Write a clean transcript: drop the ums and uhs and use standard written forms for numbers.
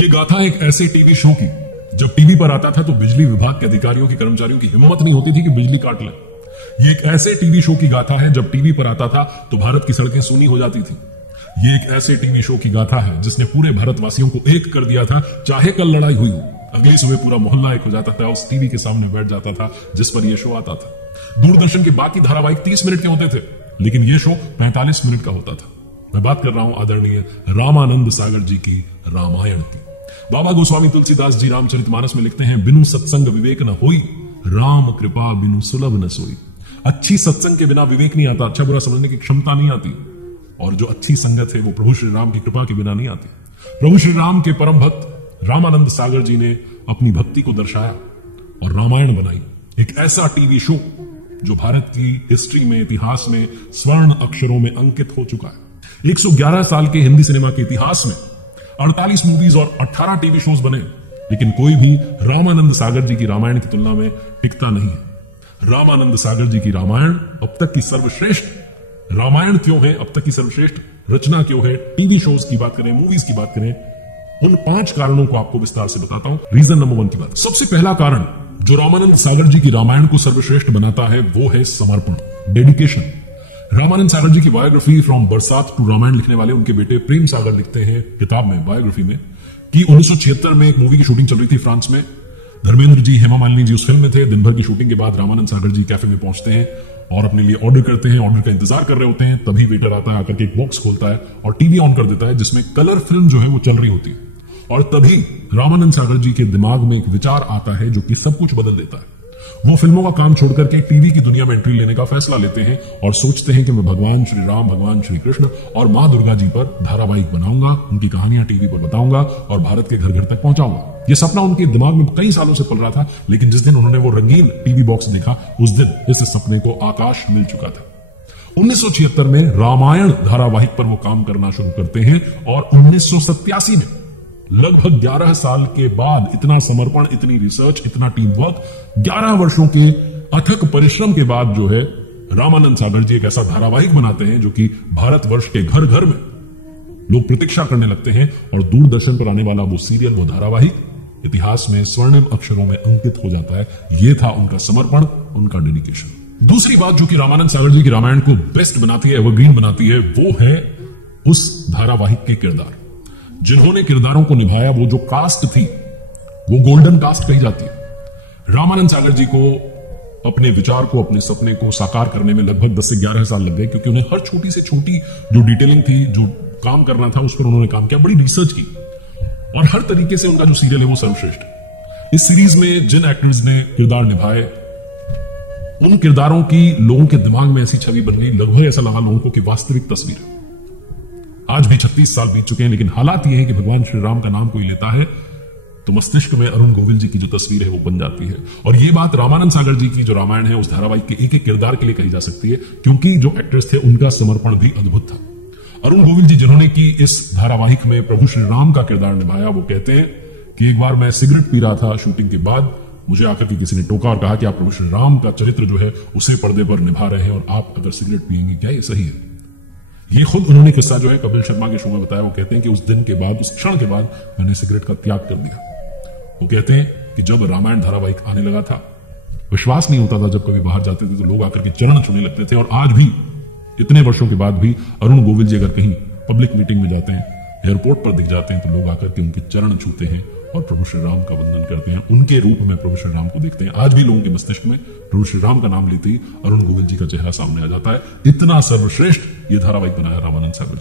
ये गाथा एक ऐसे टीवी शो की जब टीवी पर आता था तो बिजली विभाग के अधिकारियों की कर्मचारियों की हिम्मत नहीं होती थी कि बिजली काट लें। ये एक ऐसे टीवी शो की गाथा है जब टीवी पर आता था तो भारत की सड़कें सूनी हो जाती थी। ये एक ऐसे टीवी शो की गाथा है जिसने पूरे भारतवासियों को एक कर दिया था। चाहे कल लड़ाई हुई हो, अगली सुबह पूरा मोहल्ला एक हो जाता था, उस टीवी के सामने बैठ जाता था जिस पर यह शो आता था। दूरदर्शन के बाकी धारावाहिक 30 मिनट के होते थे, लेकिन यह शो 45 मिनट का होता था। मैं बात कर रहा हूं आदरणीय रामानंद सागर जी की रामायण की। बाबा गोस्वामी तुलसीदास जी रामचरितमानस में लिखते हैं, बिनु सत्संग विवेक न होई, राम कृपा बिनु सुलभ न सोई। अच्छी सत्संग के बिना विवेक नहीं आता, अच्छा बुरा समझने की क्षमता नहीं आती, और जो अच्छी संगत है वो प्रभु श्री राम की कृपा के बिना नहीं आती। प्रभु श्री राम के परम भक्त रामानंद सागर जी ने अपनी भक्ति को दर्शाया और रामायण बनाई, एक ऐसा टीवी शो जो भारत की हिस्ट्री में, इतिहास में स्वर्ण अक्षरों में अंकित हो चुका है। 111 साल के हिंदी सिनेमा के इतिहास में 48 मूवीज और 18 टीवी शोज बने, लेकिन कोई भी रामानंद सागर जी की रामायण की तुलना में टिकता नहीं है। रामानंद सागर जी की रामायण अब तक की सर्वश्रेष्ठ रामायण क्यों है, अब तक की सर्वश्रेष्ठ रचना क्यों है, टीवी शोज की बात करें, मूवीज की बात करें, उन 5 कारणों को आपको विस्तार से बताता हूं। रीजन नंबर 1 की बात, सबसे पहला कारण जो रामानंद सागर जी की रामायण को सर्वश्रेष्ठ बनाता है वो है समर्पण, डेडिकेशन। रामानंद सागर जी की बायोग्राफी फ्रॉम बरसात टू रामायण लिखने वाले उनके बेटे प्रेम सागर लिखते हैं किताब में, बायोग्राफी में, कि 1976 में एक मूवी की शूटिंग चल रही थी फ्रांस में। धर्मेंद्र जी, हेमा मालिनी जी उस फिल्म में थे। दिन भर की शूटिंग के बाद रामानंद सागर जी कैफे में पहुंचते हैं और अपने लिए ऑर्डर करते हैं, ऑर्डर का इंतजार कर रहे होते हैं। तभी वेटर आता है, आकर के एक बॉक्स खोलता है और टीवी ऑन कर देता है जिसमें कलर फिल्म जो है वो चल रही होती है। और तभी रामानंद सागर जी के दिमाग में एक विचार आता है जो कि सब कुछ बदल देता है। वो फिल्मों का काम छोड़कर के टीवी की दुनिया में एंट्री लेने का फैसला लेते हैं और सोचते हैं कि मैं भगवान श्री राम, भगवान श्री कृष्ण और मां दुर्गा जी पर धारावाहिक बनाऊंगा, उनकी कहानियां टीवी पर बताऊंगा और भारत के घर घर तक पहुंचाऊंगा। ये सपना उनके दिमाग में कई सालों से पल रहा था, लेकिन जिस दिन उन्होंने वो रंगीन टीवी बॉक्स देखा उस दिन इस सपने को आकाश मिल चुका था। 1976 में रामायण धारावाहिक पर वो काम करना शुरू करते हैं और 1987 में लगभग 11 साल के बाद, इतना समर्पण, इतनी रिसर्च, इतना टीम वर्क, 11 वर्षों के अथक परिश्रम के बाद जो है रामानंद सागर जी एक ऐसा धारावाहिक बनाते हैं जो कि भारतवर्ष के घर घर में लोग प्रतीक्षा करने लगते हैं और दूरदर्शन पर आने वाला वो सीरियल, वो धारावाहिक इतिहास में स्वर्णिम अक्षरों में अंकित हो जाता है। यह था उनका समर्पण, उनका डेडिकेशन। दूसरी बात जो कि रामानंद सागर जी की रामायण को बेस्ट बनाती है, एवरग्रीन बनाती है, वो है उस धारावाहिक के किरदार। जिन्होंने किरदारों को निभाया, वो जो कास्ट थी वो गोल्डन कास्ट कही जाती है। रामानंद सागर जी को अपने विचार को, अपने सपने को साकार करने में लगभग 10 से 11 साल लग गए, क्योंकि उन्हें हर छोटी से छोटी जो डिटेलिंग थी, जो काम करना था, उस पर उन्होंने काम किया, बड़ी रिसर्च की और हर तरीके से उनका जो सीरियल है वो सर्वश्रेष्ठ। इस सीरीज में जिन एक्टर्स ने किरदार निभाए, उन किरदारों की लोगों के दिमाग में ऐसी छवि बन गई, लगभग ऐसा लगा लोगों को कि वास्तविक तस्वीर है। आज भी 36 साल बीत चुके हैं, लेकिन हालात यह है कि भगवान श्री राम का नाम कोई लेता है तो मस्तिष्क में अरुण गोविल जी की जो तस्वीर है वो बन जाती है। और ये बात रामानंद सागर जी की जो रामायण है उस धारावाहिक के एक एक किरदार के लिए कही जा सकती है, क्योंकि जो एक्टर्स थे उनका समर्पण भी अद्भुत था। अरुण गोविल जी, जिन्होंने की इस धारावाहिक में प्रभु श्री राम का किरदार निभाया, वो कहते हैं कि एक बार मैं सिगरेट पी रहा था शूटिंग के बाद, मुझे आकर के किसी ने टोका और कहा कि आप प्रभु श्री राम का चरित्र जो है उसे पर्दे पर निभा रहे हैं और आप अगर सिगरेट पिएंगे क्या ये सही है? ये खुद उन्होंने किस्सा जो है कपिल शर्मा के शो में बताया। वो कहते हैं कि उस दिन के बाद, उस क्षण के बाद मैंने सिगरेट का त्याग कर दिया। वो कहते हैं कि जब रामायण धारावाहिक आने लगा था, विश्वास नहीं होता था, जब कभी बाहर जाते थे तो लोग आकर के चरण छूने लगते थे। और आज भी इतने वर्षों के बाद भी अरुण गोविल जी अगर कहीं पब्लिक मीटिंग में जाते हैं, एयरपोर्ट पर दिख जाते हैं, तो लोग आकर के उनके चरण छूते हैं और प्रभु श्री राम का वंदन करते हैं, उनके रूप में प्रभु श्री राम को देखते हैं। आज भी लोगों के मस्तिष्क में प्रभु श्री राम का नाम लेते ही अरुण गोविल जी का चेहरा सामने आ जाता है। इतना सर्वश्रेष्ठ ये धारावाहिक बनाया रामानंद सागर।